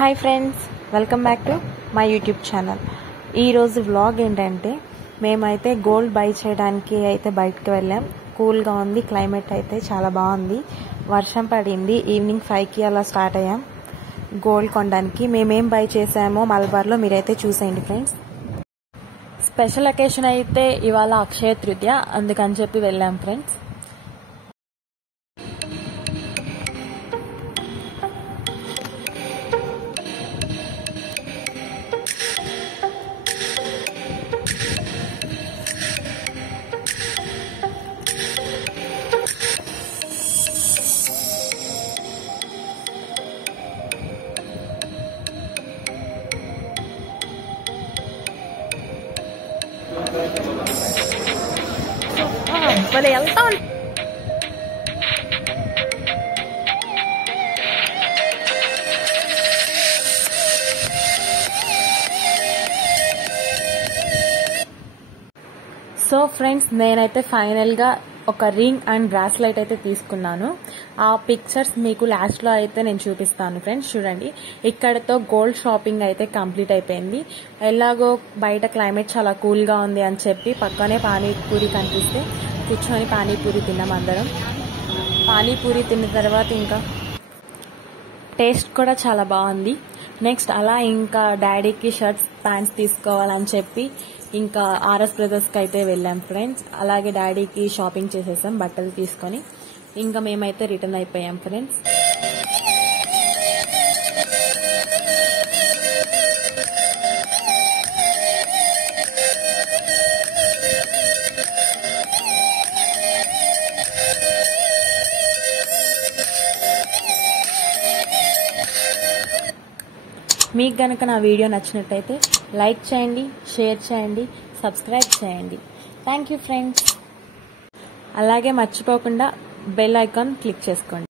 Hi friends, welcome back to my YouTube channel. ఈరోజు vlog ఏంటంటే మేమైతే గోల్డ్ బై చేయడానికి అయితే బయటకు వెళ్ళాం. కూల్గా ఉంది, క్లైమేట్ అయితే చాలా బాగుంది. వర్షం పడింది. ఈవినింగ్ 5కి అలా స్టార్ట్ అయ్యాం గోల్డ్ కొనడానికి. మేమేం బై చేసామో మలబార్లో మీరైతే చూసేయండి ఫ్రెండ్స్. స్పెషల్ అకేషన్ అయితే ఇవాళ అక్షయ తృతీయ, అందుకని చెప్పి వెళ్ళాం ఫ్రెండ్స్. భలే వెళ్తా సో ఫ్రెండ్స్, నేనైతే ఫైనల్గా ఒక రింగ్ అండ్ బ్రాస్లెట్ అయితే తీసుకున్నాను. ఆ పిక్చర్స్ మీకు లాస్ట్లో అయితే నేను చూపిస్తాను ఫ్రెండ్స్. చూడండి, ఇక్కడతో గోల్డ్ షాపింగ్ అయితే కంప్లీట్ అయిపోయింది. ఎలాగో బయట క్లైమేట్ చాలా కూల్గా ఉంది అని చెప్పి పక్కనే పానీపూరి కనిపిస్తే కూర్చొని పానీపూరి తిన్నాం అందరం. పానీపూరి తిన్న తర్వాత ఇంకా టేస్ట్ కూడా చాలా బాగుంది. నెక్స్ట్ అలా ఇంకా డాడీకి షర్ట్స్ ప్యాంట్స్ తీసుకోవాలని చెప్పి ఇంకా ఆర్ఎస్ బ్రదర్స్కి అయితే వెళ్ళాం ఫ్రెండ్స్. అలాగే డాడీకి షాపింగ్ చేసేసాం బట్టలు తీసుకొని. ఇంకా మేమైతే రిటర్న్ అయిపోయాం ఫ్రెండ్స్. మీకు గనక నా వీడియో నచ్చినట్టయితే లైక్ చేయండి, షేర్ చేయండి, సబ్స్క్రైబ్ చేయండి. Thank you friends. అలాగే మర్చిపోకుండా బెల్ ఐకాన్ క్లిక్ చేసుకోండి.